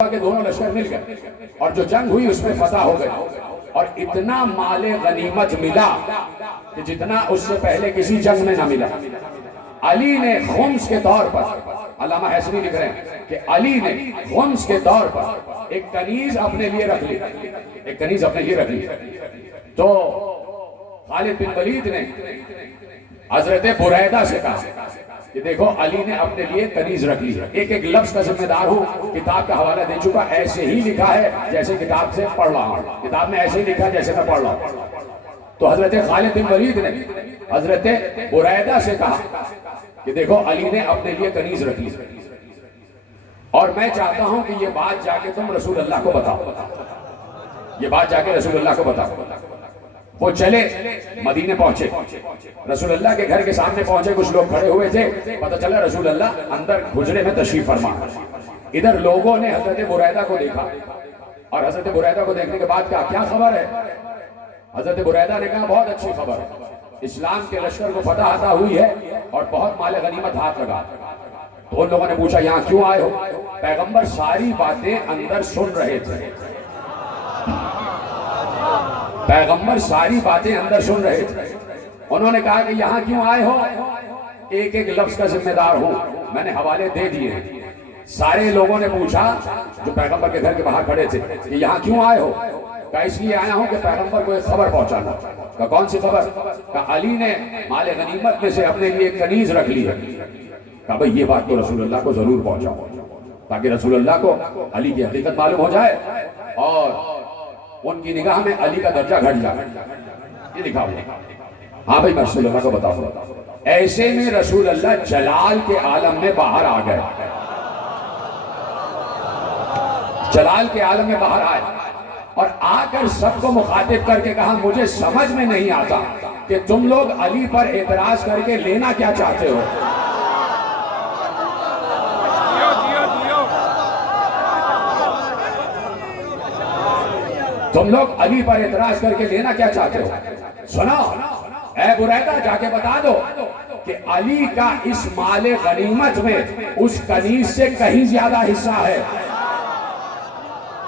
کہ دونوں لشکر مل گئے اور جو جنگ ہوئی اس میں فتح ہو گئی اور اتنا مال غنیمت ملا کہ جتنا اس سے پہلے کسی جنگ میں نہ ملا۔ علی نے خمس کے طور پر، علامہ حسنی لکھ رہے ہیں کہ علی نے خمس کے طور پر ایک کنیز اپنے لیے رکھ لی، ایک کنیز اپنے لیے رکھ لی۔ تو خالد بن ولید نے حضرت بریدہ سے کہا کہ دیکھو علی نے اپنے لیے کنیز رکھ لی ہے، ایک ایک لفظ کا ذمہ دار ہوں، کتاب کا حوالہ دے چکا، ایسے ہی لکھا ہے جیسے کتاب سے پڑھ رہا ہوں، کتاب میں ایسے ہی لکھا ہے جیسے میں پڑھ رہا ہوں۔ تو حضرت خالد بن ولید نے حضرت بریدہ سے کہا کہ دیکھو علی نے اپنے لیے کنیز رکھ لی اور میں چاہتا ہوں کہ یہ بات جا کے تم رسول اللہ کو بتاؤ، یہ بات جا کے رسول اللہ کو بتاؤ۔ وہ چلے مدینے پہنچے، رسول اللہ کے گھر کے سامنے پہنچے، کچھ لوگ کھڑے ہوئے تھے، پتہ چلا رسول اللہ اندر حجرے میں تشریف فرما۔ ادھر لوگوں نے حضرت بریدہ کو دیکھا اور حضرت بریدہ کو دیکھنے کے بعد کیا خبر ہے؟ حضرت بریدہ نے کہا بہت اچھی خبر ہے، اسلام کے لشکر کو فتح عطا ہوئی ہے اور بہت مال غنیمت ہاتھ لگا۔ تو ان لوگوں نے پوچھا یہاں کیوں آئے ہو؟ پیغمبر ساری باتیں اندر سن رہے تھے، پیغمبر ساری باتیں اندر سن رہے تھے۔ انہوں نے کہا کہ یہاں کیوں آئے ہو؟ ایک ایک لفظ کا ذمہ دار ہوں، میں نے حوالے دے دیے ہیں۔ سارے لوگوں نے پوچھا جو پیغمبر کے گھر کے باہر کھڑے تھے کہ یہاں کیوں آئے ہو؟ کہا اس لیے آیا ہوں کہ پیغمبر کو ایک خبر پہنچانا۔ کہا کون سی خبر؟ کہا علی نے مال غنیمت میں سے اپنے لیے ایک کنیز رکھ لی ہے۔ کہا بھئی یہ بات تو رسول اللہ کو ضرور پہنچاؤ تاکہ رسول اللہ کو علی کی حقیقت معلوم ہو جائے اور ان کی نگاہ میں علی کا درجہ گھٹ جائے۔ یہ لکھا ہوا۔ ہاں بھئی میں رسول اللہ کو بتاؤں۔ ایسے میں رسول اللہ جلال کے عالم میں باہر آ گئے، جلال کے عالم میں باہر آئے اور آ کر سب کو مخاطب کر کے کہا مجھے سمجھ میں نہیں آتا کہ تم لوگ علی پر اعتراض کر کے لینا کیا چاہتے ہو۔ تم لوگ علی پر اعتراض کر کے لینا کیا چاہتے ہو؟ سنو اے بریدہ جا کے بتا دو کہ علی کا اس مال غنیمت میں اس کنیز سے کہیں زیادہ حصہ ہے،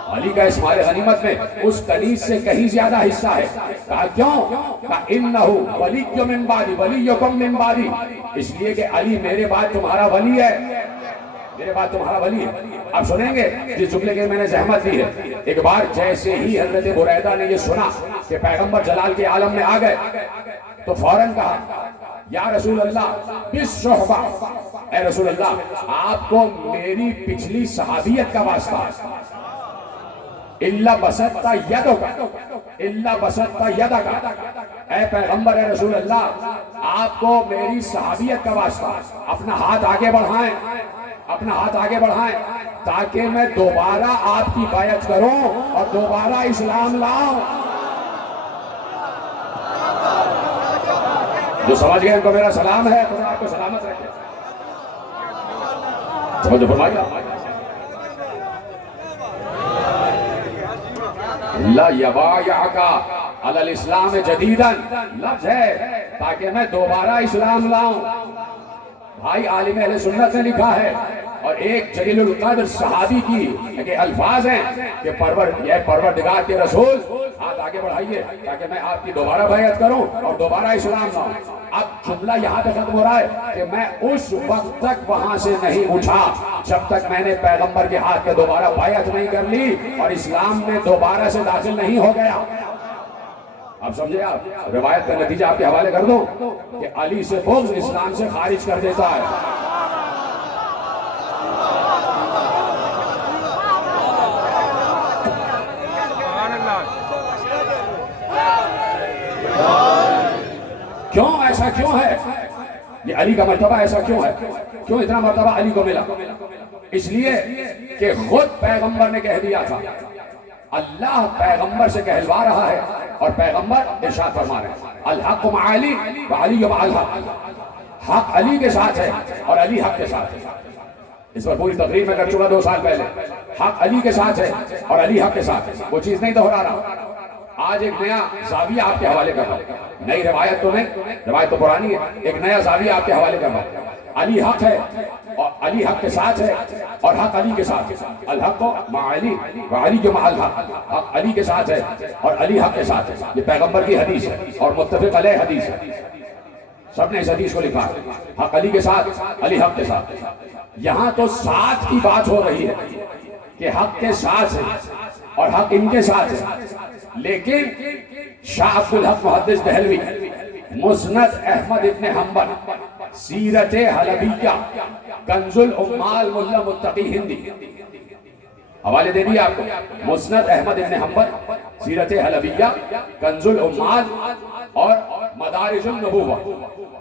علی کا اس مال غنیمت میں اس کنیز سے کہیں زیادہ حصہ ہے۔ کہا کیوں؟ کہا انہو ولی من بعدی ولیکم من بعدی، اس لیے کہ علی میرے بعد تمہارا ولی ہے، میرے بعد تمہارا ولی ہے۔ اب سنیں گے جس جملے کے میں نے زحمت دی ہے۔ ایک بار جیسے ہی حضرت بریدہ نے یہ سنا کہ پیغمبر جلال کے عالم میں آ گئے تو فوراً کہا یا رسول اللہ بالصحبہ، اے رسول اللہ آپ کو میری پچھلی صحابیت کا واسطہ ہے، اللہ بسطتا یدک، اللہ بسطتا یدک، اے پیغمبر اے رسول اللہ آپ کو میری صحابیت کا واسطہ، اپنا ہاتھ آگے بڑھائیں، اپنا ہاتھ آگے بڑھائیں تاکہ میں دوبارہ آپ کی بیعت کروں اور دوبارہ اسلام لاؤں۔ جو سمجھ گئے ان کو میرا سلام ہے، خدا آپ کو سلامت رکھے۔ سمجھو فرمائیے لا یبایعک علی الاسلام جدیداً، لفظ ہے تاکہ میں دوبارہ اسلام لاؤں۔ بھائی عالم اہل سنت نے لکھا ہے اور ایک جلیل القدر صحابی کی کہ الفاظ ہیں کہ پروردگار کے رسول ہاتھ آگے بڑھائیے تاکہ میں آپ کی دوبارہ بیعت کروں اور دوبارہ اسلام لاؤں۔ اب جملہ یہاں پہ ختم ہو رہا ہے کہ میں اس وقت تک وہاں سے نہیں اٹھا جب تک میں نے پیغمبر کے ہاتھ پہ دوبارہ بیعت نہیں کر لی اور اسلام میں دوبارہ سے داخل نہیں ہو گیا۔ اب سمجھے آپ روایت کا نتیجہ آپ کے حوالے کر دوں کہ علی سے بغض اسلام سے خارج کر دیتا ہے۔ کیوں ایسا کیوں ہے؟ یہ علی کا مرتبہ ایسا کیوں ہے؟ کیوں اتنا مرتبہ علی کو ملا؟ اس لیے کہ خود پیغمبر نے کہہ دیا تھا، اللہ پیغمبر سے کہلوا رہا ہے اور پیغمبر ارشاد فرما رہے ہیں الحق مع علی وعلی مع الحق، حق علی کے ساتھ ہے اور علی حق کے ساتھ ہے۔ اس پر پوری تقریر میں کر چکا 2 سال پہلے، حق علی کے ساتھ ہے اور علی حق کے ساتھ ہے، وہ چیز نہیں دہرا رہا۔ آج ایک نیا زاویہ آپ کے حوالے کر رہا ہوں، نئی روایت تو نہیں، روایت تو پرانی ہے، ایک نیا زاویہ آپ کے حوالے کر رہا ہوں۔ علی حق ہے اور علی حق کے ساتھ ہے اور حق علی کے ساتھ ہے. الحق مع علی وعلی جو مع الحق. حق علی کے ساتھ ہے اور علی حق کے ساتھ ہے. یہ پیغمبر کی حدیث ہے اور متفق علیہ حدیث ہے. سب نے اس حدیث کو لکھا ہے. حق علی کے ساتھ علی حق کے ساتھ. یہاں تو ساتھ کی بات ہو رہی ہے کہ حق کے ساتھ ہے اور حق ان کے ساتھ ہے. لیکن شاہ عبد الحق محدث دہلوی مسند احمد ابن حنبل سیرت حلبیہ کنز العمال ملا متقی ہندی حوالے دے دیا آپ کو. مسند احمد ابن حنبل سیرت حلبیہ کنز العمال اور مدارج النبوہ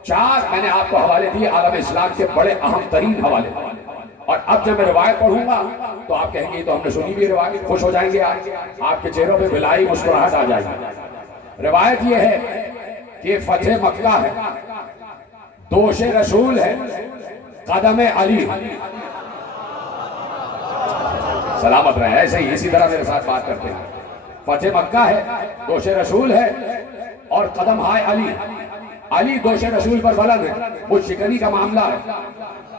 4 میں نے آپ کو حوالے دیے عالم اسلام کے بڑے اہم ترین حوالے. اور اب جب میں روایت پڑھوں گا تو آپ کہیں گے تو ہم نے سنی بھی روایت, خوش ہو جائیں گے. آپ کے چہروں پہ بلائی مسکراہٹ آ جائے گی. روایت یہ ہے کہ فتح مکہ ہے, دوش رسول ہے, قدم علی. سلامت رہے ایسے ہی اسی طرح میرے ساتھ بات کرتے ہیں. فتح مکہ ہے, دوش رسول ہے اور قدم ہے علی. علی دوش رسول پر بلند ہے. وہ شکنی کا معاملہ ہے,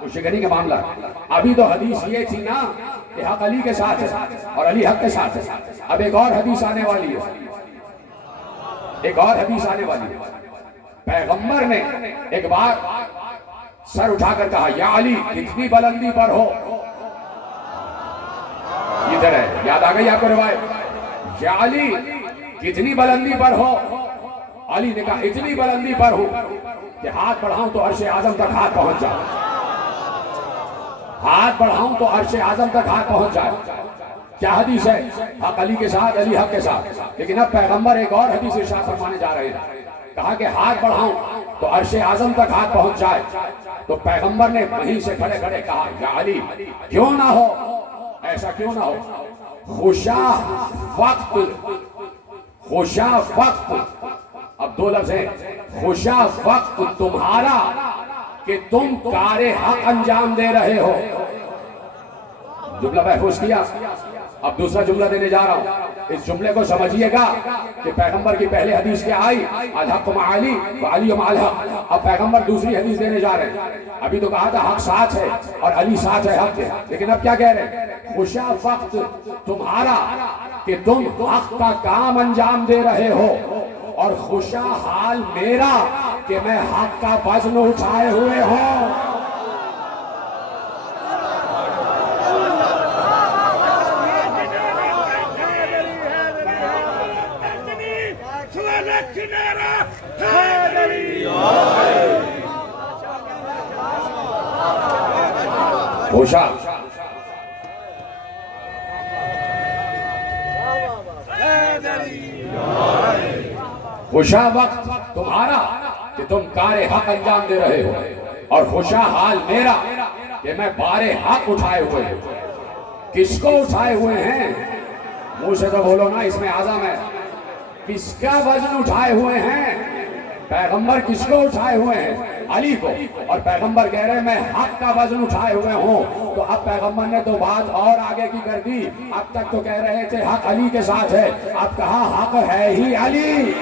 وہ شکنی کا معاملہ ہے. ابھی تو حدیث یہ تھی نا کہ حق علی کے ساتھ ہے اور علی حق کے ساتھ ہے. اب ایک اور حدیث آنے والی ہے, ایک اور حدیث آنے والی ہے. پیغمبر نے ایک بار سر اٹھا کر کہا یا علی کتنی بلندی پر ہو. ادھر ہے, یاد آ گئی آپ کو روایت. یا علی کتنی بلندی پر ہو. علی نے کہا اتنی بلندی پر ہوں کہ ہاتھ بڑھاؤں تو عرش اعظم تک ہاتھ پہنچ جائے. ہاتھ بڑھاؤں تو عرش اعظم تک ہاتھ پہنچ جائے. کیا حدیث ہے؟ حق علی کے ساتھ علی حق کے ساتھ. لیکن اب پیغمبر ایک اور حدیث ارشاد فرمانے جا رہے ہیں. کہا کہ ہاتھ بڑھاؤں تو عرش اعظم تک ہاتھ پہنچ جائے. تو پیغمبر نے وہیں سے کھڑے کھڑے کہا یا علی کیوں نہ ہو, ایسا کیوں نہ ہو. خوشا وقت, خوشا وقت, اب 2 لفظ ہیں. خوشا وقت تمہارا کہ تم کار حق انجام دے رہے ہو. جملہ محفوظ کیا. اب دوسرا جملہ دینے جا رہا ہوں. اس جملے کو سمجھیے گا کہ پیغمبر کی پہلے حدیث کیا آئی, الحق مع علی وعلی مع الحق. اب پیغمبر دوسری حدیث دینے جا رہے ہیں. ابھی تو کہا تھا حق ساتھ ہے اور علی ساتھ ہے حق ہے, لیکن اب کیا کہہ رہے ہیں؟ خوشا وقت تمہارا کہ تم حق کا کام انجام دے رہے ہو اور خوشا حال میرا کہ میں حق کا وزن اٹھائے ہوئے ہوں. خوشا خوشا وقت تمہارا کہ تم کار حق انجام دے رہے ہو اور خوشا حال میرا کہ میں بار حق اٹھائے ہوئے ہوں. کس کو اٹھائے ہوئے ہیں؟ منہ سے تو بولو نا, اس میں اعظم ہے. کس کا وزن اٹھائے ہوئے ہیں؟ پیغمبر کس کو اٹھائے ہوئے ہیں؟ علی کو. اور پیغمبر کہہ رہے ہیں میں حق کا وزن اٹھائے ہوئے ہوں. تو اب پیغمبر نے تو بات اور آگے کی کر دی. اب تک تو کہہ رہے تھے حق علی کے ساتھ ہے, اب کہا حق ہے ہی علی.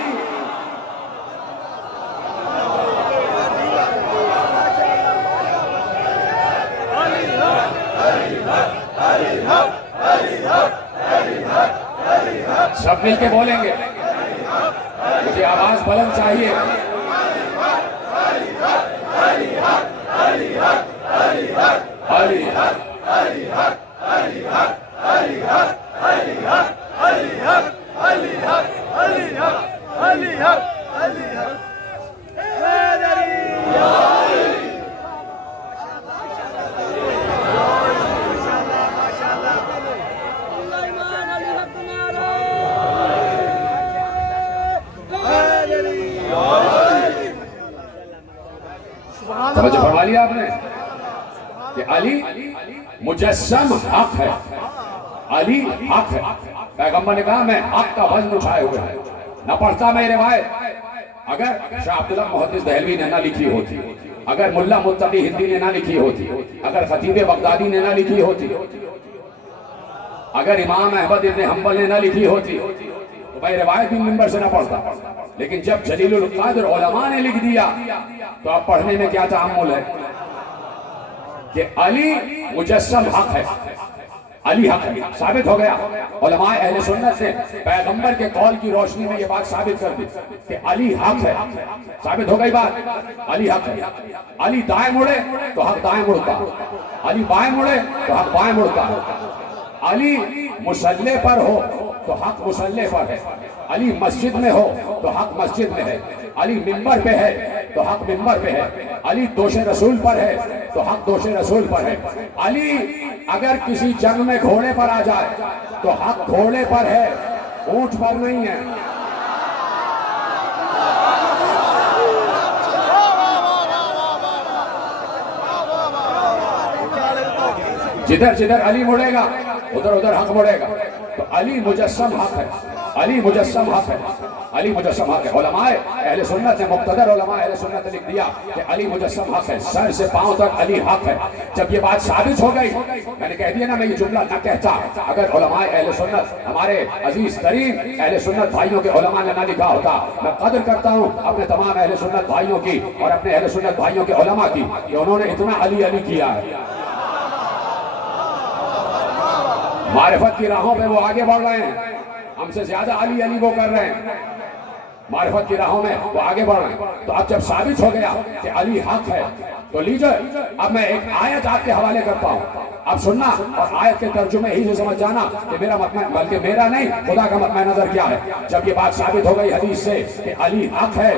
سب مل کے بولیں گے, مجھے آواز بلند چاہیے. توجہ فرما لیا آپ نے کہ علی مجسم حق ہے, علی حق ہے. پیغمبر نے کہا میں حق کا وزن اٹھائے ہوئے ہیں. نہ پڑھتا میں روایت اگر شاہ عبداللہ محدث دہلوی نے نہ لکھی ہوتی, اگر ملا متقی ہندی نے نہ لکھی ہوتی, اگر خطیب بغدادی نے نہ لکھی ہوتی, اگر امام احمد ابن حنبل نے نہ لکھی ہوتی تو میں روایت بھی منبر سے نہ پڑھتا. لیکن جب جلیل القدر علماء نے لکھ دیا تو اب پڑھنے میں کیا تعامل ہے. کہ علی مجسم حق ہے، علی حق ہے، ثابت ہو گیا۔ علماء اہل سنت نے پیغمبر کے قول کی روشنی میں یہ بات ثابت کر دی کہ علی حق ہے، ثابت ہو گئی بات، علی حق ہے۔ علی دائیں مڑے تو حق دائیں مڑتا، علی بائیں مڑے تو حق بائیں مڑتا، علی مصلی پر ہو تو حق مصلی پر ہے، علی مسجد میں ہو تو حق مسجد میں ہے، علی ممبر پہ ہے تو حق ممبر پہ ہے، علی دوش رسول پر ہے تو حق دوش رسول پر ہے، علی اگر کسی جنگ میں گھوڑے پر آ جائے تو حق گھوڑے پر ہے، اونٹ پر نہیں ہے۔ جدھر جدھر علی مڑے گا ادھر ادھر حق مڑے گا، تو علی مجسم حق ہے، علی مجسم حق ہے، علی مجسم حق ہے۔ علماء اہل سنت نے، مقتدر علماء اہل سنت نے لکھ دیا کہ علی مجسم حق ہے، سر سے پاؤں تک علی حق ہے۔ جب یہ بات ثابت ہو گئی، میں نے کہہ دیا نا، میں یہ جملہ نہ کہتا اگر علماء اہل سنت، ہمارے عزیز ترین اہل سنت بھائیوں کے علماء نے نہ لکھا ہوتا۔ میں قدر کرتا ہوں اپنے تمام اہل سنت بھائیوں کی اور اپنے اہل سنت بھائیوں کے علماء کی کہ انہوں نے اتنا علی علی کیا ہے۔ معرفت کی راہوں پہ وہ آگے بڑھ رہے ہیں، ہم سے زیادہ علی علی وہ کر رہے ہیں، معرفت کی راہوں میں وہ آگے بڑھ رہے ہیں۔ تو اب جب ثابت ہو گیا کہ علی حق ہے تو لیجئے اب میں ایک آیت آپ کے حوالے کرتا ہوں، اب سننا اور آیت کے ترجمے ہی سے سمجھ جانا کہ میرا مطمئن، بلکہ میرا نہیں، خدا کا مطمئن نظر کیا ہے۔ جب یہ بات ثابت ہو گئی حدیث سے کہ علی حق ہے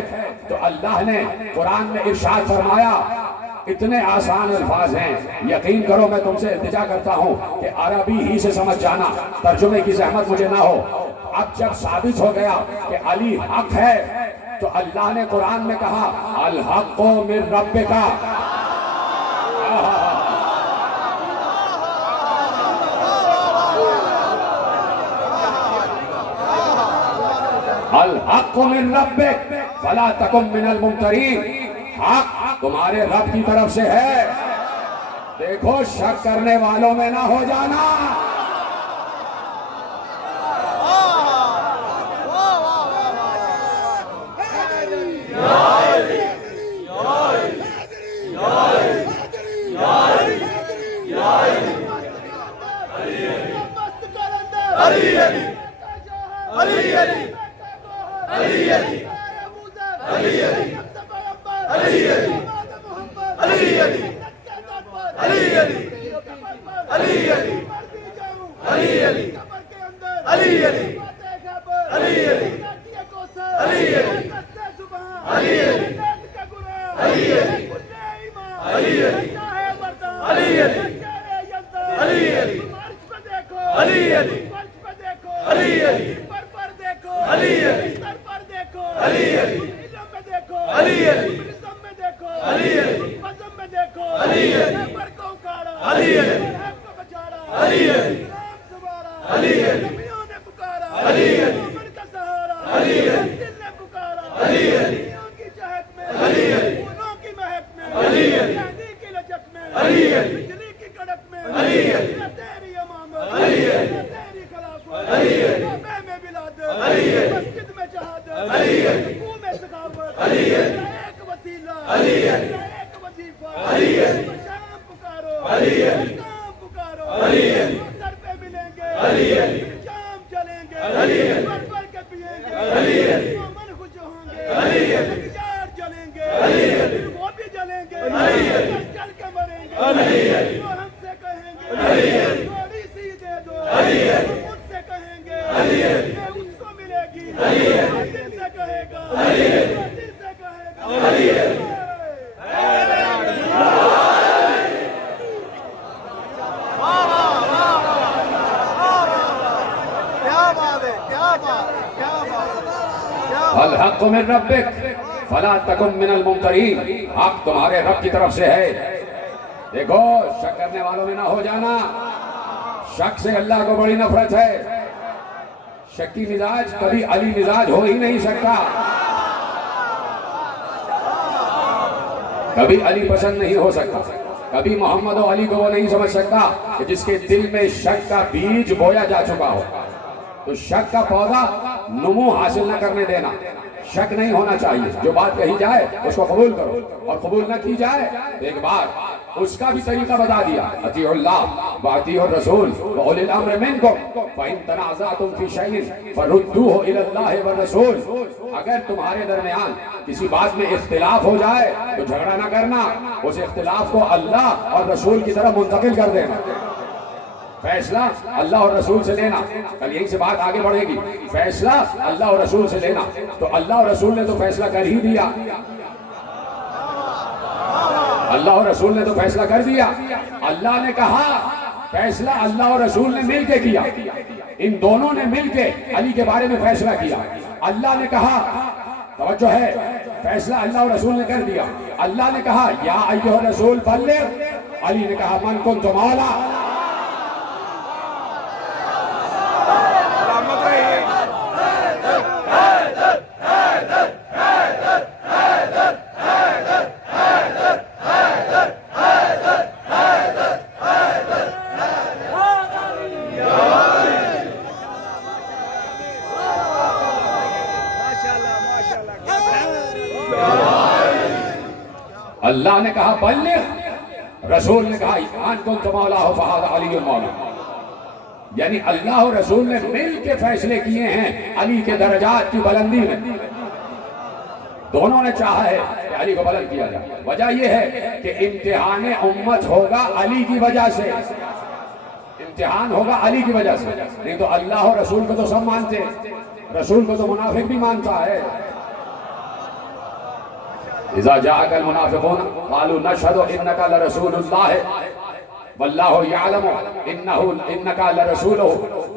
تو اللہ نے قرآن میں ارشاد فرمایا، اتنے آسان الفاظ ہیں، یقین کرو میں تم سے التجا کرتا ہوں کہ عربی ہی سے سمجھ جانا، ترجمے کی زحمت مجھے نہ ہو۔ اب جب ثابت ہو گیا کہ علی حق ہے تو اللہ نے قرآن میں کہا الحق من ربک، الحق من ربک فلا تکن من الممترین، حق تمہارے رب کی طرف سے ہے، دیکھو شک کرنے والوں میں نہ ہو جانا۔ الحق من ربک فلا تکن من الممترین، حق تمہارے رب کی طرف سے ہے، دیکھو شک کرنے والوں میں نہ ہو جانا۔ شک سے اللہ کو بڑی نفرت ہے، شکی مزاج کبھی علی مزاج ہو ہی نہیں سکتا، کبھی علی پسند نہیں ہو سکتا، کبھی محمد و علی کو وہ نہیں سمجھ سکتا کہ جس کے دل میں شک کا بیج بویا جا چکا ہو۔ تو شک کا پودا نمو حاصل نہ کرنے دینا، شک نہیں ہونا چاہیے، جو بات کہی جائے اس کو قبول کرو، اور قبول نہ کی جائے ایک بار اس کا بھی طریقہ بتا دیا، اطیعوا اللہ واطیعوا الرسول واولی الامر منکم فان تنازعتم فی شیء فردوہ الی اللہ والرسول۔ اگر تمہارے درمیان کسی بات میں اختلاف ہو جائے تو جھگڑا نہ کرنا، اس اختلاف کو اللہ اور رسول کی طرف منتقل کر دینا، فیصلہ اللہ اور رسول سے لینا۔ کل یہیں سے بات آگے بڑھے گی، فیصلہ اللہ اور رسول سے لینا۔ تو اللہ اور رسول نے تو فیصلہ کر ہی دیا، اللہ اور رسول نے تو فیصلہ کر دیا۔ اللہ نے کہا فیصلہ اللہ اور رسول نے مل کے کیا، ان دونوں نے مل کے علی کے بارے میں فیصلہ کیا۔ اللہ نے کہا، توجہ ہے، فیصلہ اللہ اور رسول نے کر دیا۔ اللہ نے کہا یا ایھا الرسول بلغ، علی نے کہا من کنت مولا۔ اللہ نے کہا بلغ، رسول نے کہا ان کنت مولا فہذا علی مولا۔ یعنی اللہ اور رسول نے مل کے فیصلے کیے ہیں علی کے درجات کی بلندی میں، دونوں نے چاہا ہے کہ علی کو بلند کیا جائے۔ وجہ یہ ہے کہ امتحان امت ہوگا علی کی وجہ سے، امتحان ہوگا علی کی وجہ سے، نہیں تو اللہ اور رسول کو تو سب مانتے، رسول کو تو منافق بھی مانتا ہے۔ اذا جاءك المنافقون قالوا نشهد انك لرسول الله والله يعلم انك لرسوله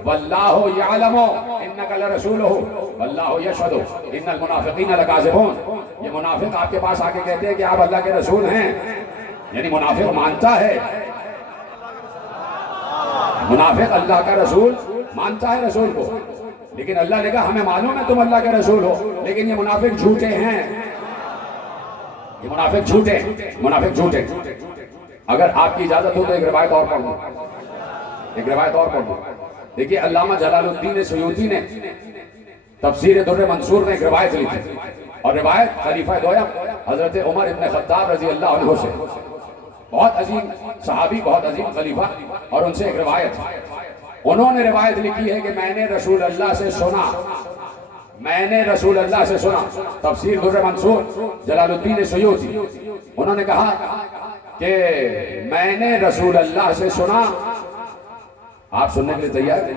والله يعلم انك لرسوله والله يشهد ان المنافقين لكاذبون۔ یہ منافق آپ کے پاس آ کے کہتے ہیں کہ آپ اللہ کے رسول ہیں، یعنی منافق مانتا ہے، منافق اللہ کا رسول مانتا ہے رسول کو، لیکن اللہ نے کہا ہمیں معلوم ہے تم اللہ کے رسول ہو، لیکن یہ منافق جھوٹے ہیں، یہ منافق جھوٹے، منافق جھوٹے۔ اگر آپ کی اجازت ہو تو ایک روایت اور پڑھ دوں، ایک روایت اور پڑھ دوں۔ دیکھیے علامہ جلال الدین سیوطی نے تفسیر در منصور میں ایک روایت لکھی، اور روایت خلیفہ دویم حضرت عمر ابن خطاب رضی اللہ عنہ سے، بہت عظیم صحابی، بہت عظیم خلیفہ، اور ان سے ایک روایت، انہوں نے روایت لکھی ہے کہ میں نے رسول اللہ سے سنا، میں نے رسول اللہ سے سنا۔ تفسیر در منصور جلال الدین سیوطی، انہوں نے کہا کہ میں نے رسول اللہ سے سنا۔ آپ سننے کے لیے تیار ہیں؟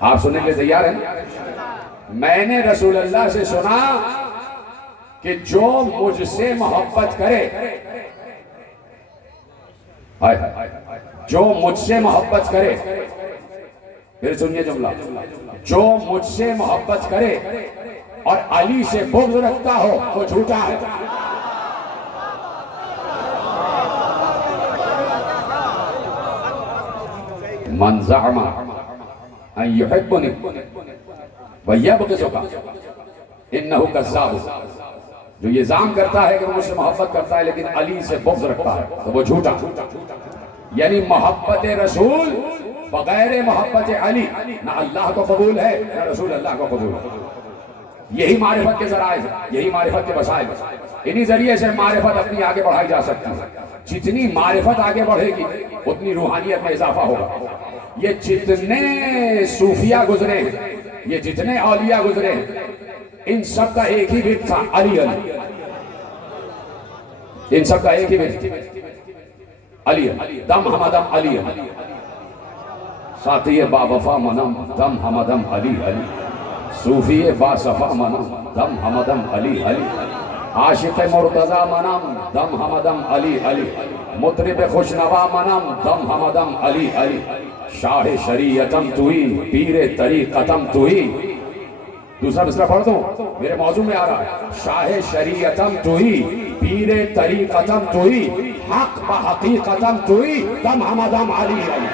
آپ سننے کے لیے تیار ہیں؟ میں نے رسول اللہ سے سنا کہ جو مجھ سے محبت کرے، جو مجھ سے محبت کرے، پھر سنیے جملہ، جو مجھ سے محبت کرے اور علی سے بغض رکھتا ہو وہ جھوٹا ہے۔ من زعم ان يحبني ويبغضك انه كذاب، جو یہ زعم کرتا ہے کہ وہ مجھ سے محبت کرتا ہے لیکن علی سے بغض رکھتا ہے تو وہ جھوٹا۔ یعنی محبت رسول بغیر محبت علی نہ اللہ کو قبول ہے نہ رسول اللہ کو قبول ہے۔ یہی معرفت کے ذرائع ہیں، یہی معرفت کے وسائل، انہی ذریعے سے معرفت اپنی آگے بڑھائی جا سکتی ہے۔ جتنی معرفت آگے بڑھے گی اتنی روحانیت میں اضافہ ہوگا۔ یہ جتنے صوفیہ گزرے ہیں، یہ جتنے اولیاء گزرے ہیں، ان سب کا ایک ہی بت تھا، علی علی، ان سب کا ایک ہی بت، علی علی، دم ہمدم علی علی، ساتھی با وفا منم دم ہمدم علی علی، صوفی با صفا منم دم ہمدم علی علی، عاشق مرتضی منم دم ہمدم علی علی، مطرب خوشنوا منم دم ہمدم علی علی، شاہ شریعتم توئی پیر طریقتم توئی۔ دوسرا مصرع پڑھ دوں، میرے موضوع میں آ رہا ہے، شاہ شریعتم توئی پیر طریقتم توئی حق بحقیقتم توئی دم ہمدم علی علی۔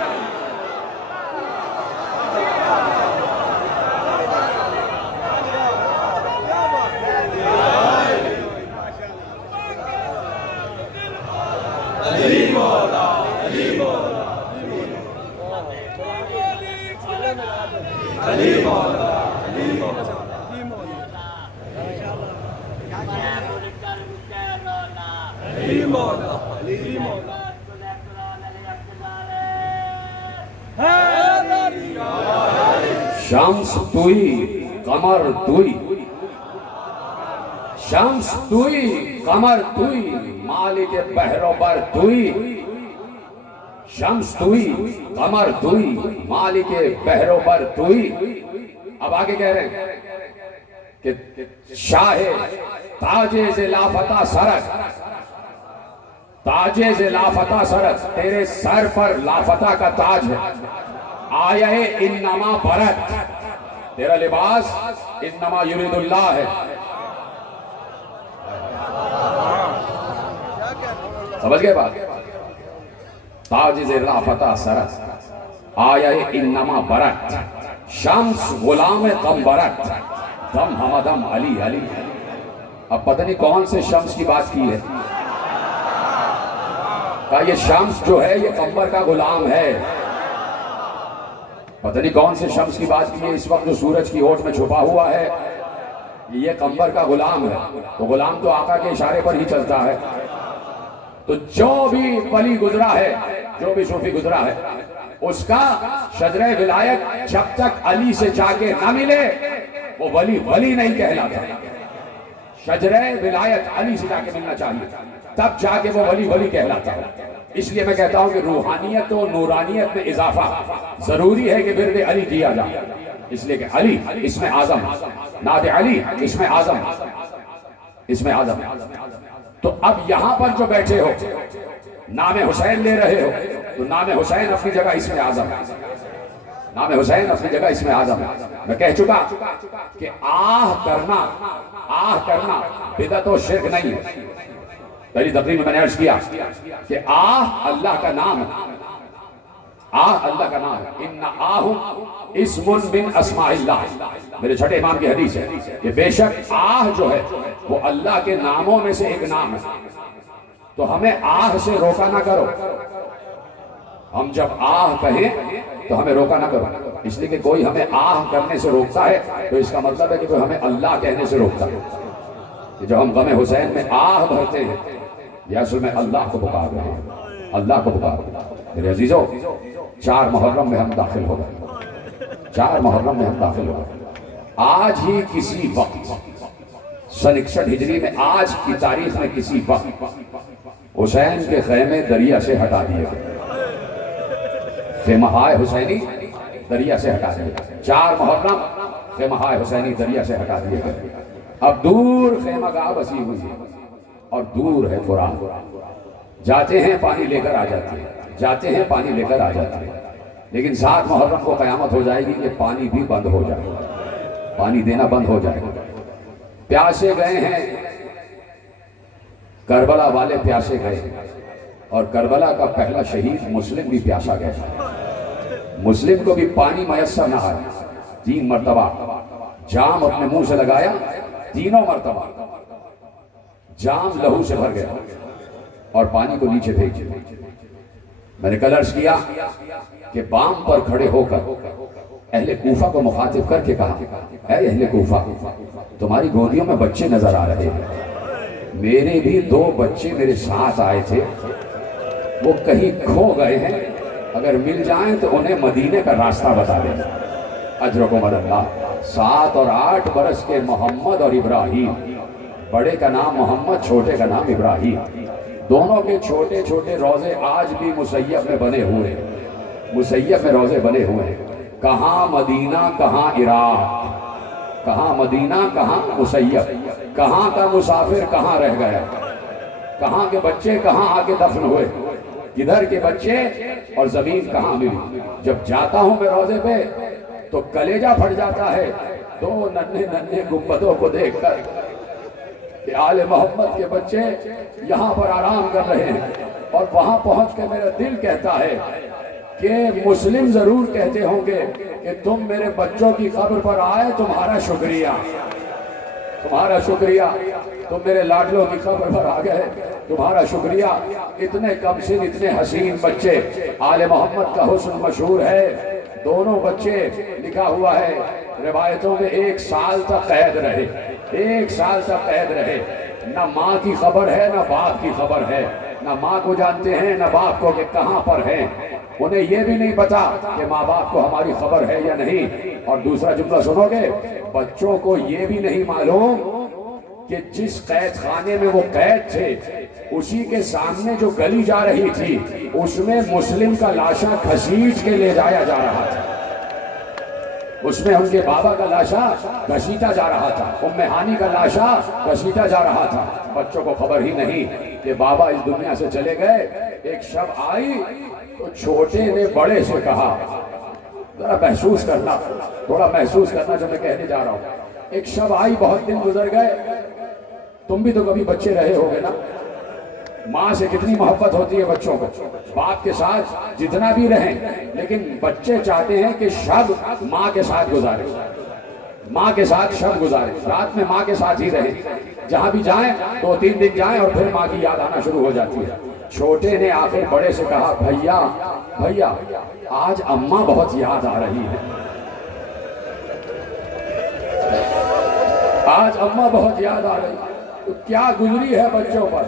شمس توئی قمر توئی، شمس توئی قمر توئی، مالک بحر و بر توئی، شمس توئی قمر توئی، مالک بحر و بر توئی۔ اب آگے کہہ رہے ہیں کہ شاہ تاج ز لافتہ سرت، تاج ز لافتہ سرت، تیرے سر پر لافتہ کا تاج ہے، آیا ہے انما برت، تیرا لباس انما یرید اللہ ہے۔ سمجھ گئے بات؟ تاج ز لافتہ سرت، آیا ہے انما برت، شمس غلام قمبرت، دم ہمدم علی علی۔ اب پتہ نہیں کون سے شمس کی بات کی ہے، کہا یہ شمس جو ہے یہ قمبر کا غلام ہے۔ پتہ نہیں کون سے شمس کی بات کی ہے اس وقت جو سورج کی اوٹ میں چھپا ہوا ہے، یہ قمبر کا غلام ہے۔ تو غلام تو آقا کے اشارے پر ہی چلتا ہے۔ تو جو بھی ولی گزرا ہے، جو بھی صوفی گزرا ہے، اس کا شجرہ ولایت جب تک علی سے جا کے نہ ملے وہ ولی ولی نہیں کہلاتا۔ شجرہ ولایت علی سے جا کے ملنا چاہیے، تب جا کے وہ ولی ولی کہلاتا ہے۔ اس لیے میں کہتا ہوں کہ روحانیت و نورانیت میں اضافہ ضروری ہے کہ ورد علی کیا جائے، اس لیے کہ علی اسم اعظم، نعت علی اسم اعظم، اسم اعظم۔ تو اب یہاں پر جو بیٹھے ہو نام حسین لے رہے ہو، تو نام حسین اپنی جگہ اسم اعظم ہے، نام حسین اپنی جگہ اسم اعظم ہے۔ میں کہہ چکا کہ آہ کرنا بدعت و شرک نہیں ہے۔ پہلی تقریر میں میں نے عرض کیا کہ آہ اللہ کا نام ہے، آہ اللہ کا نام ہے، ان آہ اسم من اسماء اللہ، میرے چھٹے امام کی حدیث ہے کہ بے شک آہ جو ہے وہ اللہ کے ناموں میں سے ایک نام ہے۔ تو ہمیں آہ سے روکا نہ کرو، ہم جب آہ کہیں تو ہمیں روکا نہ کرو، اس لیے کہ کوئی ہمیں آہ کرنے سے روکتا ہے تو اس کا مطلب ہے کہ کوئی ہمیں اللہ کہنے سے روکتا ہے۔ کہ جب ہم غم حسین میں آہ بھرتے ہیں یہ اصل میں اللہ کو پکار رہے ہیں، اللہ کو پکار رہے ہیں۔ میرے عزیزو 4 محرم میں ہم داخل ہو گئے، 4 محرم میں ہم داخل ہو گئے۔ آج ہی کسی وقت سن 61 ہجری میں، آج کی تاریخ میں کسی وقت حسین کے خیمے دریا سے ہٹا دیے گئے، خیمہ حسینی دریا سے ہٹا دیے گئے۔ 4 محرم خیمہ حسینی دریا سے ہٹا دیے گئے۔ اب دور خیمہ گاہ بسی ہوئی ہے اور دور ہے فرات، جاتے ہیں پانی لے کر آ جاتے ہیں، جاتے ہیں پانی لے کر آ جاتے ہیں۔ لیکن 7 محرم کو قیامت ہو جائے گی کہ پانی بھی بند ہو جائے گا، پانی دینا بند ہو جائے گا۔ پیاسے گئے ہیں کربلا والے، پیاسے گئے ہیں، اور کربلا کا پہلا شہید مسلم بھی پیاسا گیا، مسلم کو بھی پانی میسر نہ آیا۔ 3 مرتبہ جام اپنے منہ سے لگایا، تینوں مرتبہ جام لہو سے بھر گیا اور پانی کو نیچے پھینک دیا۔ میں نے کل عرض کیا کہ بام پر کھڑے ہو کر اہل کوفہ کو مخاطب کر کے کہا، اے اہل کوفہ، تمہاری گودیوں میں بچے نظر آ رہے ہیں، میرے بھی 2 بچے میرے ساتھ آئے تھے، وہ کہیں کھو گئے ہیں، اگر مل جائیں تو انہیں مدینے کا راستہ بتا دیں، اجرکم اللہ۔ 7 اور 8 برس کے محمد اور ابراہیم، بڑے کا نام محمد، چھوٹے کا نام ابراہیم، دونوں کے چھوٹے چھوٹے روزے آج بھی مسیب میں بنے ہوئے ہیں، مسیب میں روزے بنے ہوئے ہیں۔ کہاں مدینہ کہاں عراق، کہاں مدینہ کہاں مسیب، کہاں کا مسافر کہاں رہ گیا، کہاں کے بچے کہاں آ کے دفن ہوئے، کدھر کے بچے اور زمین کہاں ملی۔ جب جاتا ہوں میں روزے پہ تو کلیجہ پھٹ جاتا ہے 2 ننھے ننھے گنبدوں کو دیکھ کر کہ آل محمد کے بچے یہاں پر آرام کر رہے ہیں، اور وہاں پہنچ کے میرا دل کہتا ہے کہ مسلم ضرور کہتے ہوں گے کہ تم میرے بچوں کی قبر پر آئے، تمہارا شکریہ، تمہارا شکریہ، تم میرے لاڈلوں کی قبر پر آ گئے، تمہارا شکریہ۔ اتنے کم سن، اتنے حسین بچے، آل محمد کا حسن مشہور ہے، دونوں بچے لکھا ہوا ہے روایتوں میں 1 سال تک قید رہے، 1 سال تک قید رہے، نہ ماں کی خبر ہے نہ باپ کی خبر ہے، نہ ماں کو جانتے ہیں نہ باپ کو کہ کہاں پر ہیں، انہیں یہ بھی نہیں پتا کہ ماں باپ کو ہماری خبر ہے یا نہیں۔ اور دوسرا جملہ سنو گے، بچوں کو یہ بھی نہیں معلوم کہ جس قید خانے میں وہ قید تھے اسی کے سامنے جو گلی جا رہی تھی اس میں مسلم کا لاشا گھسیٹ کے لے جایا جا رہا تھا، اس میں ان کے بابا کا لاشا گھسیٹا جا رہا تھا، ام ہانی کا لاشا گھسیٹا جا رہا تھا۔ بچوں کو خبر ہی نہیں کہ بابا اس دنیا سے چلے گئے۔ ایک شب آئی تو چھوٹے نے بڑے سے کہا، ذرا محسوس کرنا، تھوڑا محسوس کرنا جو میں کہنے جا رہا ہوں۔ ایک شب آئی، بہت دن گزر گئے، تم بھی تو کبھی بچے رہے ہوگے نا، ماں سے کتنی محبت ہوتی ہے بچوں کو، باپ کے ساتھ جتنا بھی رہیں لیکن بچے چاہتے ہیں کہ شب ماں کے ساتھ گزارے، ماں کے ساتھ شب گزارے، رات میں ماں کے ساتھ ہی رہیں، جہاں بھی جائیں 2-3 دن جائیں اور پھر ماں کی یاد آنا شروع ہو جاتی ہے۔ چھوٹے نے آخر بڑے سے کہا، بھیا آج اماں بہت یاد آ رہی ہے، آج اماں بہت یاد آ رہی ہے۔ تو کیا گزری ہے بچوں پر،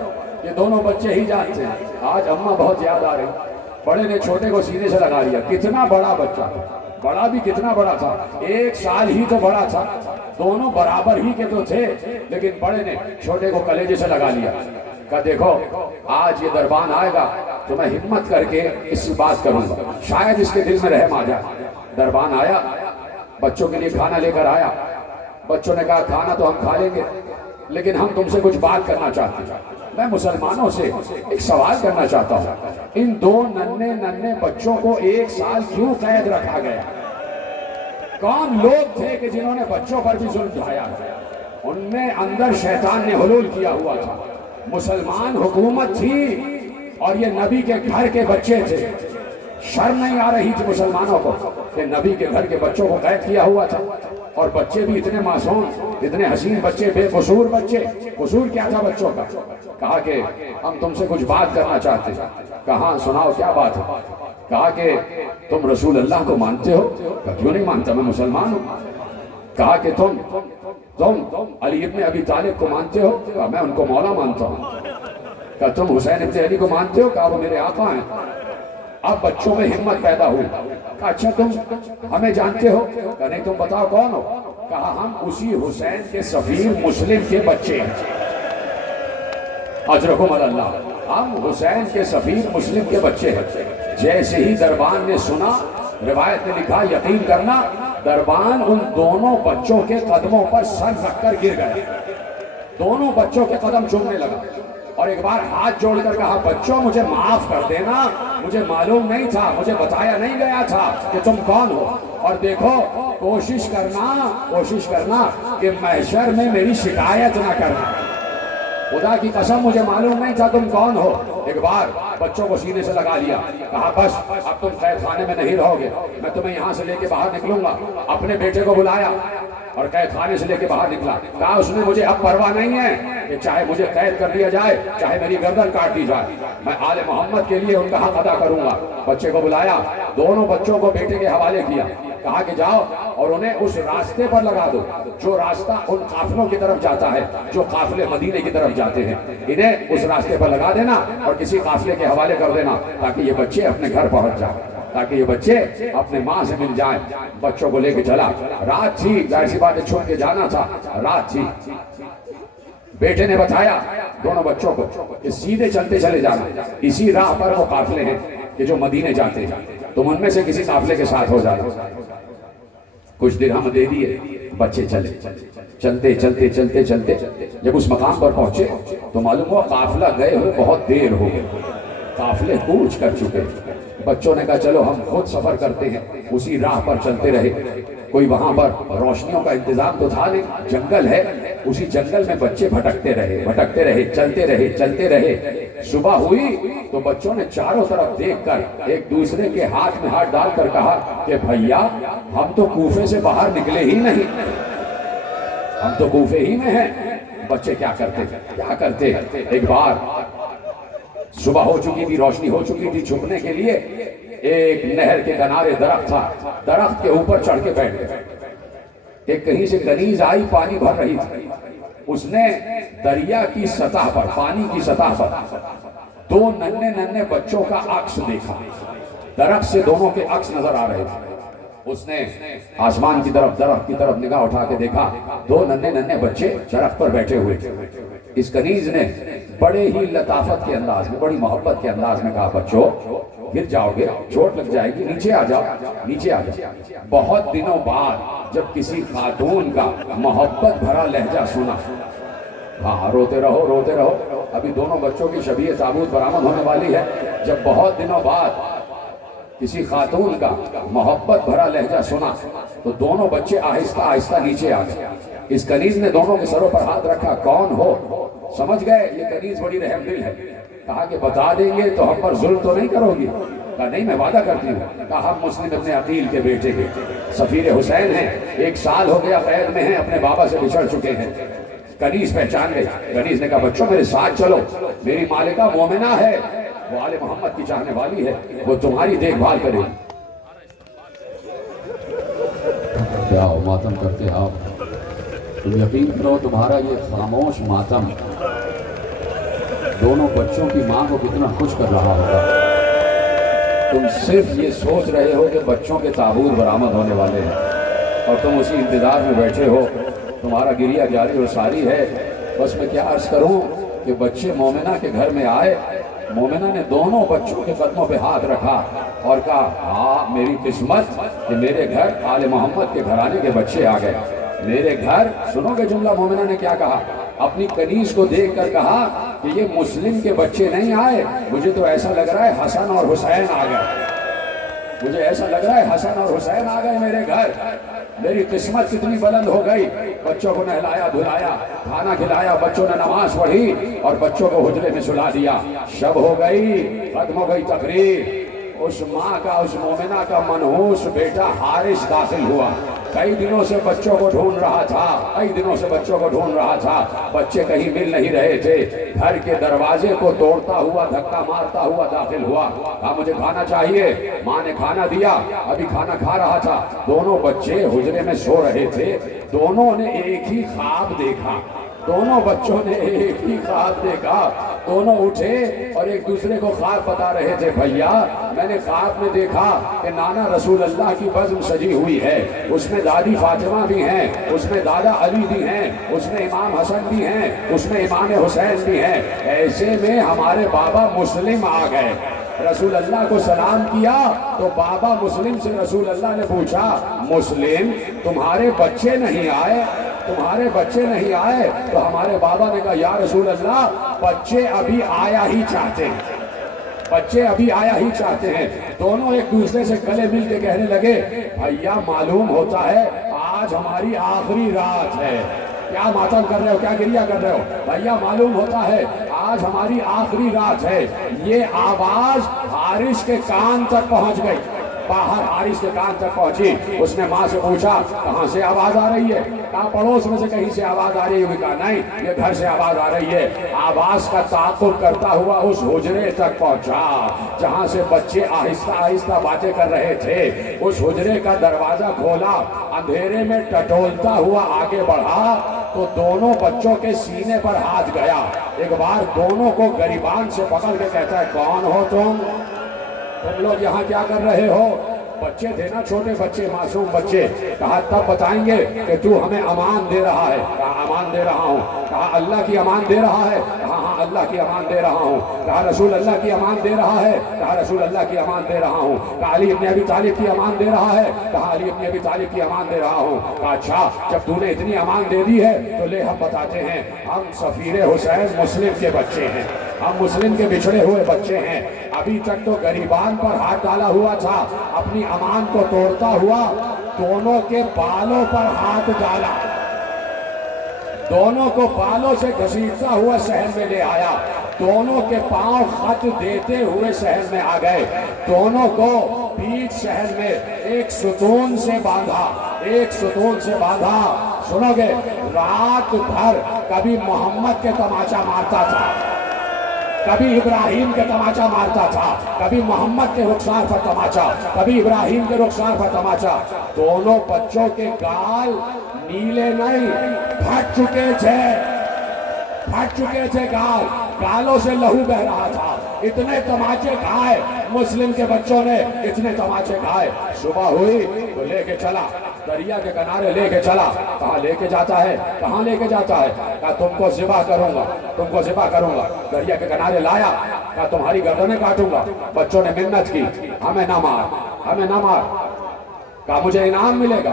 یہ دونوں بچے ہی جانتے ہیں، آج اماں بہت یاد آ رہی۔ بڑے نے چھوٹے کو سینے سے لگا لیا، کتنا بڑا بچہ، بڑا بھی کتنا بڑا تھا، 1 سال ہی تو بڑا تھا، دونوں برابر ہی کے تو تھے، لیکن بڑے نے چھوٹے کو کلیجے سے لگا لیا، کہا دیکھو آج یہ دربان آئے گا تو میں ہمت کر کے اس سے بات کروں گا، شاید اس کے دل میں رحم آ جائے۔ دربان آیا، بچوں کے لیے کھانا لے کر آیا، بچوں نے کہا کھانا تو ہم کھا لیں گے لیکن ہم تم سے کچھ بات کرنا چاہتے ہیں، میں مسلمانوں سے ایک سوال کرنا چاہتا ہوں، ان 2 ننھے بچوں کو 1 سال کیوں قید رکھا گیا؟ کون لوگ تھے کہ جنہوں نے بچوں پر بھی ظلم ڈھایا؟ ان میں اندر شیطان نے حلول کیا ہوا تھا، مسلمان حکومت تھی اور یہ نبی کے گھر کے بچے تھے، شرم نہیں آ رہی تھی مسلمانوں کو کہ نبی کے گھر کے بچوں کو قید کیا ہوا تھا، اور بچے بھی اتنے معصوم، اتنے حسین بچے، بے قصور بچے۔ قصور کیا تھا بچوں کا؟ کہا کہ ہم تم سے کچھ بات کرنا چاہتے ہیں۔ کہا سناؤ کیا بات ہے؟ کہا کہ تم رسول اللہ کو مانتے ہو؟ کہا کیوں نہیں مانتا، میں مسلمان ہوں۔ کہا کہ تم علی ابن ابی طالب کو مانتے ہو؟ کہا میں ان کو مولا مانتا ہوں۔ کہا تم حسین ابن علی کو مانتے ہو؟ کہا وہ میرے آقا ہیں۔ اب بچوں میں ہمت پیدا ہوئی، کہا اچھا تم ہمیں جانتے ہو؟ کہا نہیں، تم بتاؤ کون ہو؟ کہا ہم اسی حسین کے سفیر مسلم کے بچے ہیں، اجرکم اللہ، ہم حسین کے سفیر مسلم کے بچے ہیں۔ جیسے ہی دربان نے سنا، روایت میں لکھا، یقین کرنا، دربان ان دونوں بچوں کے قدموں پر سر رکھ کر گر گئے، دونوں بچوں کے قدم چومنے لگا اور ایک بار ہاتھ جوڑ کر کہا بچوں مجھے معاف کر دینا، مجھے معلوم نہیں تھا، مجھے بتایا نہیں گیا تھا کہ تم کون ہو، اور دیکھو کوشش کرنا کہ محشر میں میری شکایت نہ کرنا، خدا کی قسم مجھے معلوم نہیں تھا تم کون ہو۔ ایک بار بچوں کو سینے سے لگا لیا، کہا بس اب تم قید خانے میں نہیں رہو گے، میں تمہیں یہاں سے لے کے باہر نکلوں گا۔ اپنے بیٹے کو بلایا اور قید خانے سے لے کے باہر نکلا، کہا اس میں مجھے اب پرواہ نہیں ہے کہ چاہے مجھے قید کر دیا جائے، چاہے میری گردن کاٹ دی جائے، میں آل محمد کے لیے ان کا حق ادا کروں گا۔ بچے کو بلایا، دونوں بچوں کو بیٹے کے حوالے کیا، کہا کہ جاؤ اور انہیں اس راستے پر لگا دو جو راستہ ان قافلوں کی طرف جاتا ہے، جو قافلے مدینے کی طرف جاتے ہیں، انہیں اس راستے پر لگا دینا اور کسی قافلے کے حوالے کر دینا تاکہ یہ بچے اپنے گھر پہنچ جائیں، تاکہ یہ بچے اپنے ماں سے مل جائیں۔ بچوں کو لے کے چلا، رات تھی، ظاہر سی بات ہے چھوڑ کے جانا تھا، رات تھی۔ بیٹے نے بتایا دونوں بچوں کو کہ سیدھے چلتے چلے جانا، اسی راہ پر وہ قافلے ہیں کہ جو مدینے جاتے ہیں، تم ان میں سے کسی قافلے کے ساتھ ہو جانا۔ کچھ درہم دے دیے، بچے چلتے جب اس مقام پر پہنچے تو معلوم ہوا قافلہ گئے ہوئے بہت دیر ہو گئے، قافلے کوچ کر چکے۔ بچوں نے کہا چلو ہم خود سفر کرتے ہیں، اسی راہ پر چلتے رہے۔ کوئی وہاں پر روشنیوں کا انتظام تو تھا نہیں، جنگل ہے، اسی جنگل میں بچے بھٹکتے رہے، چلتے رہے۔ صبح ہوئی تو بچوں نے چاروں طرف دیکھ کر ایک دوسرے کے ہاتھ میں ہاتھ ڈال کر کہا کہ بھیا ہم تو کوفے سے باہر نکلے ہی نہیں، ہم تو کوفے ہی میں ہیں۔ بچے کیا کرتے؟ ایک بار صبح ہو چکی تھی، روشنی ہو چکی تھی، چھپنے کے لیے ایک نہر کے کنارے درخت تھا، درخت کے اوپر چڑھ کے بیٹھ گئے۔ ایک کہیں سے کنیز آئی، پانی بھر رہی تھی، اس نے دریا کی سطح پر، پانی کی سطح پر دو ننھے ننھے بچوں کا عکس دیکھا، درخت سے دونوں کے عکس نظر آ رہے تھے۔ اس نے آسمان کی طرف، درخت کی طرف نگاہ اٹھا کے دیکھا، دو ننھے ننھے بچے درخت پر بیٹھے ہوئے تھے۔ اس کنیز نے بڑے ہی لطافت کے انداز میں، بڑی محبت کے انداز میں کہا بچوں گر جاؤ گے، چوٹ لگ جائے گی، نیچے آ جاؤ، نیچے آ جاؤ۔ بہت دنوں بعد جب کسی خاتون کا محبت بھرا لہجہ سنا، ہاں روتے رہو روتے رہو، ابھی دونوں بچوں کی شبیہ تابوت برآمد ہونے والی ہے۔ جب بہت دنوں بعد کسی خاتون کا محبت بھرا لہجہ سنا تو دونوں بچے آہستہ آہستہ نیچے آ گئے۔ اس کنیز نے دونوں کے سروں پر ہاتھ رکھا، کون ہو؟ سمجھ گئے یہ کنیز بڑی رحم دل ہے۔ کہا کہ بتا دیں گے تو ہم پر ظلم تو نہیں کرو گی؟ کہا نہیں، میں وعدہ کرتی ہوں۔ کہا ہم مسلم ابن عقیل کے بیٹے ہیں، سفیر حسین ہیں، 1 سال ہو گیا قید میں ہیں، اپنے بابا سے بچھڑ چکے ہیں۔ کنیز پہچان گئی۔ کنیز نے کہا بچوں میرے ساتھ چلو، میری مالکہ مومنہ ہے، وہ آل محمد کی چاہنے والی ہے، وہ تمہاری دیکھ بھال کرے۔ کیا ماتم کرتے آپ؟ تم یقین کرو تمہارا یہ خاموش ماتم دونوں بچوں کی ماں کو کتنا خوش کر رہا ہوگا۔ تم صرف یہ سوچ رہے ہو کہ بچوں کے تابوت برآمد ہونے والے ہیں اور تم اسی انتظار میں بیٹھے ہو، تمہارا گریہ جاری اور ساری ہے۔ بس میں کیا عرض کروں کہ بچے مومنہ کے گھر میں آئے، مومنہ نے دونوں بچوں کے قدموں پہ ہاتھ رکھا اور کہا ہاں میری قسمت کہ میرے گھر آل محمد کے گھرانے کے بچے آ گئے۔ میرے گھر، سنو گے جملہ مومنہ نے کیا کہا؟ اپنی کنیز کو دیکھ کر کہا کہ یہ مسلم کے بچے نہیں آئے، مجھے تو ایسا لگ رہا ہے حسن اور حسین آ گئے، مجھے ایسا لگ رہا ہے حسن اور حسین آ گئے میرے گھر۔ میری قسمت کتنی بلند ہو گئی۔ بچوں کو نہلایا دھلایا، کھانا کھلایا، بچوں نے نماز پڑھی اور بچوں کو حجرے میں سلا دیا۔ شب ہو گئی، ختم ہو گئی تقریر۔ اس ماں کا، اس مومنہ کا منحوس بیٹا حارث داخل ہوا۔ کئی دنوں سے بچوں کو ڈھونڈ رہا تھا، کئی دنوں سے بچوں کو ڈھونڈ رہا تھا، بچے کہیں مل نہیں رہے تھے۔ گھر کے دروازے کو توڑتا ہوا، دھکا مارتا ہوا داخل ہوا۔ کہا مجھے کھانا چاہیے۔ ماں نے کھانا دیا، ابھی کھانا کھا رہا تھا۔ دونوں بچے حجرے میں سو رہے تھے، دونوں نے ایک ہی خواب دیکھا، دونوں بچوں نے ایک ہی خواب دیکھا۔ دونوں اٹھے اور ایک دوسرے کو خواب بتا رہے تھے، بھیا میں نے خواب میں دیکھا کہ نانا رسول اللہ کی بزم سجی ہوئی ہے، اس میں دادی فاطمہ بھی ہیں، اس میں دادا علی بھی ہیں، اس میں امام حسن بھی ہیں، اس میں امام حسین بھی ہیں۔ ایسے میں ہمارے بابا مسلم آ گئے۔ رسول اللہ کو سلام کیا تو بابا مسلم سے رسول اللہ نے پوچھا، مسلم تمہارے بچے نہیں آئے؟ تمہارے بچے نہیں آئے؟ تو ہمارے بابا نے کہا یا رسول اللہ بچے ابھی آیا ہی چاہتے ہیں، بچے ابھی آیا ہی چاہتے ہیں۔ دونوں ایک دوسرے سے گلے مل کے کہنے لگے، بھیا معلوم ہوتا ہے آج ہماری آخری رات ہے۔ کیا ماتم کر رہے ہو، کیا گریہ کر رہے ہو؟ بھیا معلوم ہوتا ہے آج ہماری آخری رات ہے۔ یہ آواز حارث کے کان تک پہنچ گئی، باہر حارث کے کان تک پہنچی۔ اس نے ماں سے پوچھا کہاں سے آواز آ رہی ہے؟ کہا پڑوس میں سے کہیں سے آواز آ رہی ہے۔ کہا نہیں، یہ گھر سے آواز آ رہی ہے۔ آواز کا تعاقب کرتا ہوا اس حجرے تک پہنچا جہاں سے بچے آہستہ آہستہ باتیں کر رہے تھے۔ اس حجرے کا دروازہ کھولا، اندھیرے میں ٹٹولتا ہوا آگے بڑھا تو دونوں بچوں کے سینے پر ہاتھ گیا۔ ایک بار دونوں کو گریبان سے پکڑ کے کہتا ہے، کون ہو تم لوگ یہاں کیا کر رہے ہو؟ بچے تھے نا، چھوٹے بچے، معصوم بچے۔ کہا تب بتائیں گے کہ تو ہمیں امان دے رہا ہے۔ کہا امان دے رہا ہوں۔ کہا اللہ کی امان دے رہا ہے؟ کہا ہاں اللہ کی امان دے رہا ہوں۔ کہا رسول اللہ کی امان دے رہا ہے؟ کہا رسول اللہ کی امان دے رہا ہوں۔ کہا علی ابن ابی طالب کی امان دے رہا ہے؟ کہا علی ابن ابی طالب کی امان دے رہا ہوں۔ کہا اچھا جب تو نے اتنی امان دے دی ہے تو لے ہم بتاتے ہیں، ہم سفیر حسین مسلم کے بچے ہیں، ہم مسلم کے بچھڑے ہوئے بچے ہیں۔ ابھی تک تو گریبان پر ہاتھ ڈالا ہوا تھا، اپنی امان کو توڑتا ہوا دونوں کے بالوں پر ہاتھ ڈالا، دونوں کو بالوں سے گھسیٹتا ہوا شہر میں لے آیا، دونوں کے پاؤں خط دیتے ہوئے شہر میں آ گئے، دونوں کو بیچ شہر میں ایک ستون سے باندھا، ایک ستون سے باندھا۔ سنو گے، رات بھر کبھی محمد کے تماچا مارتا تھا، کبھی ابراہیم کے تماچا مارتا تھا، کبھی محمد کے رخسار پر تماچا، کبھی ابراہیم کے رخسار پر تماچا۔ دونوں بچوں کے گال نیلے نہیں پھٹ چکے تھے، پھٹ چکے تھے گال، گالوں سے لہو بہ رہا تھا، اتنے تماچے کھائے مسلم کے بچوں نے، اتنے تماچے کھائے۔ صبح ہوئی تو لے کے چلا دریا کے کنارے، لے کے چلا۔ کہاں لے کے جاتا ہے؟ کہاں لے کے جاتا ہے؟ کہا تم کو ذبح کروں گا، تم کو ذبح کروں گا۔ دریا کے کنارے لایا، کہا تمہاری گردنیں کاٹوں گا۔ بچوں نے منت کی، ہمیں نہ مار، ہمیں نہ مار۔ کہا مجھے انعام ملے گا۔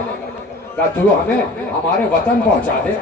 کہا تو ہمیں ہمارے وطن پہنچا دے،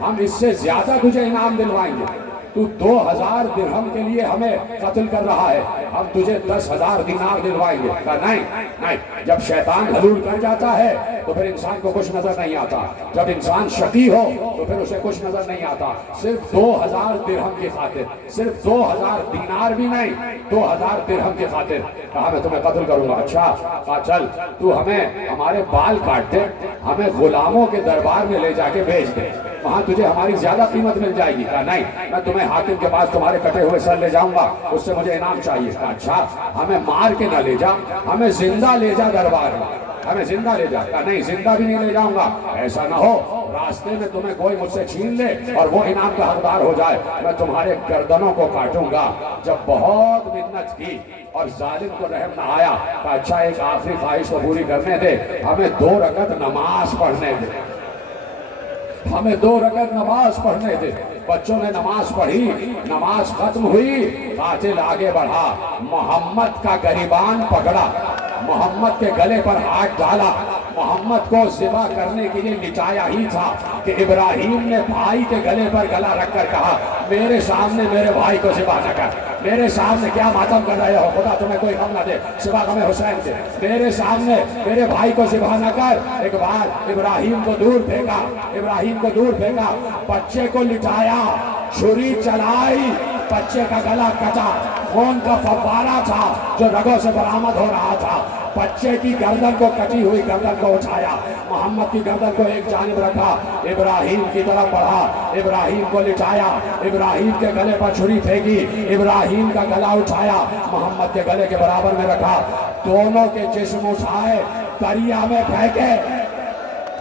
ہم اس سے زیادہ تجھے انعام دلوائیں گے۔ تو 2000 درہم کے لیے ہمیں قتل کر رہا ہے، ہم تجھے 10,000 دینار دلوائیں گے۔ کہا نہیں نہیں، جب شیطان حلول کر جاتا ہے تو پھر انسان کو کچھ نظر نہیں آتا، جب انسان شقی ہو تو پھر اسے کچھ نظر نہیں آتا۔ صرف 2000 درہم کی خاطر، صرف 2000 دینار بھی نہیں، 2000 درہم کی خاطر کہا میں تمہیں قتل کروں گا۔ اچھا، کہا چل تو ہمیں ہمارے بال کاٹ دے، ہمیں غلاموں کے دربار میں لے جا کے بیچ دے، وہاں تجھے ہماری زیادہ قیمت مل جائے گی۔ کہا نہیں، میں تمہیں حاکم کے پاس تمہارے کٹے ہوئے سر لے جاؤں گا، اس سے مجھے انعام چاہیے۔ کہا اچھا، ہمیں مار کے نہ لے جا، ہمیں زندہ لے جا دربار میں، ہمیں زندہ لے جا۔ کہا نہیں، زندہ بھی نہیں لے جاؤں گا، ایسا نہ ہو راستے میں تمہیں کوئی مجھ سے چھین لے اور وہ انعام کا حقدار ہو جائے، میں تمہارے گردنوں کو کاٹوں گا۔ جب بہت منت کی اور ظالم کو رحم نہ آیا، کہا اچھا ایک آخری خواہش تو پوری کرنے دے، ہمیں 2 رکعت نماز پڑھنے دے، ہمیں 2 رکعت نماز پڑھنے دے۔ بچوں نے نماز پڑھی، نماز ختم ہوئی، قاتل آگے بڑھا، محمد کا گریبان پکڑا، محمد کے گلے پر ہاتھ ڈالا، محمد کو ذبح کرنے کے لیے لٹایا ہی تھا کہ ابراہیم نے بھائی کے گلے پر گلا رکھ کر کہا میرے سامنے میرے بھائی کو ذبح نہ کر، میرے سامنے کیا ماتم کر رہے ہو، خدا تمہیں کوئی غم نہ دے سوا غم حسین سے، میرے سامنے میرے بھائی کو ذبح نہ کر۔ ایک بار ابراہیم کو دور پھینکا، ابراہیم کو دور پھینکا، بچے کو لٹایا، چھری چلائی، بچے کا گلا کٹا، خون کا فوارہ تھا جو رگوں سے برآمد ہو رہا تھا، بچے کی گردن کو کٹی ہوئی گردن کو اٹھایا، محمد کی گردن کو ایک جانب رکھا، ابراہیم کی طرف بڑھا، ابراہیم کو لٹایا، ابراہیم کے گلے پر چھری پھینکی، ابراہیم کا گلا اٹھایا، محمد کے گلے کے برابر میں رکھا، دونوں کے جسم اٹھائے دریا میں پھینکے،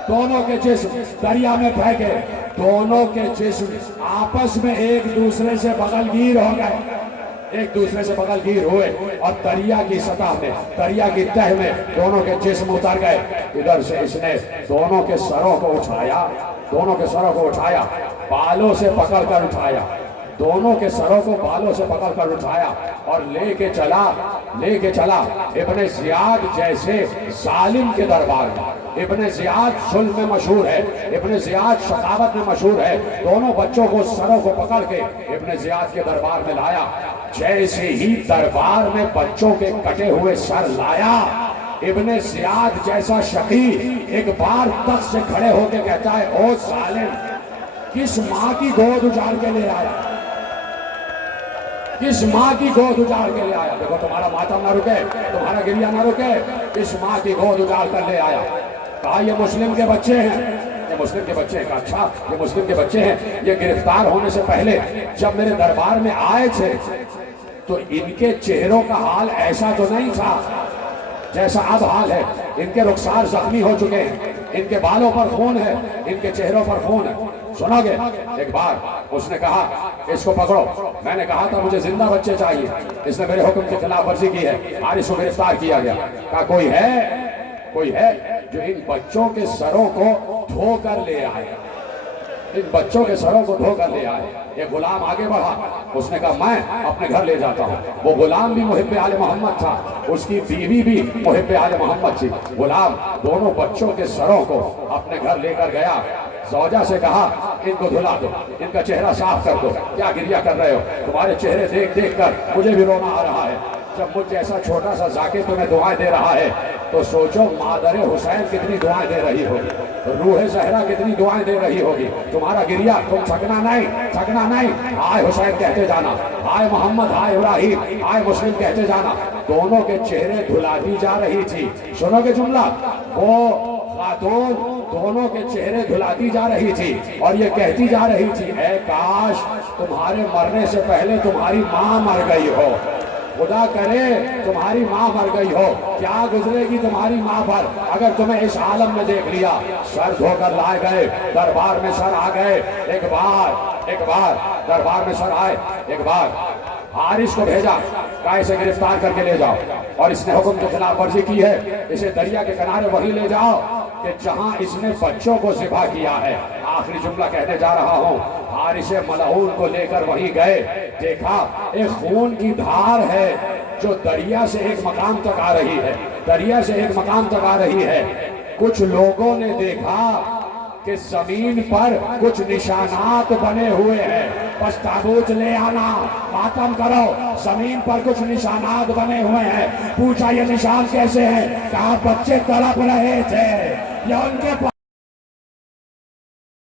دونوں کے جسم دریا میں پھینکے، دونوں کے جسم آپس میں ایک دوسرے سے بغل گیر ہو گئے، ایک دوسرے سے بغل گیر ہوئے اور دریا کی سطح میں، دریا کی تہ میں دونوں کے جسم اتر گئے۔ ادھر سے اس نے دونوں کے سروں کو اٹھایا، دونوں کے سروں کو اٹھایا، بالوں سے پکڑ کر اٹھایا، دونوں کے سروں کو بالوں سے پکڑ کر اٹھایا اور لے کے چلا ابن زیاد جیسے ظالم کے دربار میں۔ ابن زیاد ظلم میں مشہور ہے، ابن زیاد شقاوت میں مشہور ہے، دونوں بچوں کو سروں کو پکڑ کے ابن زیاد کے دربار میں لایا۔ جیسے ہی دربار میں بچوں کے کٹے ہوئے سر لایا، ابن زیاد جیسا شقی ایک بار تخت سے کھڑے ہو کے کہتا ہے او ظالم، کس ماں کی گود اجاڑ کے لے آیا، کس ماں کی گود اجاڑ کے لے آیا؟ دیکھو تمہارا ماتم نہ رکے، تمہارا گریہ نہ رکے، کس ماں کی گود اجاڑ کر لے آیا؟ کہا یہ مسلم کے بچے ہیں، یہ مسلم کے بچے ہیں۔ کہا اچھا یہ مسلم کے بچے ہیں، یہ گرفتار ہونے سے پہلے جب میرے دربار میں آئے تھے تو ان کے چہروں کا حال ایسا تو نہیں تھا جیسا اب حال ہے، ان کے رخسار زخمی ہو چکے ہیں، ان کے بالوں پر خون ہے، ان کے چہروں پر خون ہے۔ سنو گے؟ ایک بار اس نے کہا اس کو پکڑو، میں نے کہا تھا مجھے زندہ بچے چاہیے، اس نے میرے حکم کی خلاف ورزی کی ہے، حارث کو گرفتار کیا گیا۔ کہا کوئی ہے جو ان بچوں کے سروں کو دھو کر لے آئے، ان بچوں کے سروں کو دھو کر لے آئے۔ ایک غلام آگے بڑھا، اس نے کہا میں اپنے گھر لے جاتا ہوں۔ وہ غلام بھی محب آل محمد تھا، اس کی بیوی بھی محب آل محمد تھی۔ غلام دونوں بچوں کے سروں کو اپنے گھر لے کر گیا، زوجہ سے کہا ان کو دھلا دو، ان کا چہرہ صاف کر دو، کیا گریہ کر رہے ہو؟ تمہارے چہرے دیکھ دیکھ کر مجھے بھی رونا آ رہا ہے۔ جب مجھ جیسا چھوٹا سا ذاکر تمہیں دعائیں دے رہا ہے تو سوچو مادر حسین کتنی دعائیں دے رہی ہوگی، روح زہرا کتنی دعائیں دے رہی ہوگی۔ تمہارا گریہ تم تھکنا نہیں، ہائے حسین کہتے جانا، ہائے محمد، ہائے ابراہیم، ہائے مسلم کہتے جانا۔ دونوں کے چہرے دھلاتی جا رہی تھی۔ سنو گے جملہ؟ وہ خاتون دونوں کے چہرے دھلاتی جا رہی تھی اور یہ کہتی جا رہی تھی اے کاش تمہارے مرنے سے پہلے تمہاری ماں مر گئی ہو، خدا کرے تمہاری ماں مر گئی ہو، کیا گزرے گی تمہاری ماں پر اگر تمہیں اس عالم میں دیکھ لیا۔ سر دھو کر لائے گئے، دربار میں سر آ گئے۔ ایک بار ایک بار دربار میں سر آئے، ایک بار حارث کو بھیجا، کہا اسے گرفتار کر کے لے جاؤ، اور اس نے حکم کی خلاف ورزی کی ہے، اسے دریا کے کنارے وہیں لے جاؤ کہ جہاں اس نے بچوں کو ذبح کیا ہے۔ آخری جملہ کہنے جا رہا ہوں، حارث ملعون کو لے کر وہیں گئے، دیکھا ایک خون کی دھار ہے جو دریا سے ایک مقام تک آ رہی ہے، دریا سے ایک مقام تک آ رہی ہے۔ کچھ لوگوں نے دیکھا کہ زمین پر کچھ نشانات بنے ہوئے ہیں، بس تابوت لے آنا، ماتم کرو، زمین پر کچھ نشانات بنے ہوئے ہیں۔ پوچھا یہ نشان کیسے ہیں؟ کہا بچے تڑپ رہے تھے، یا ان کے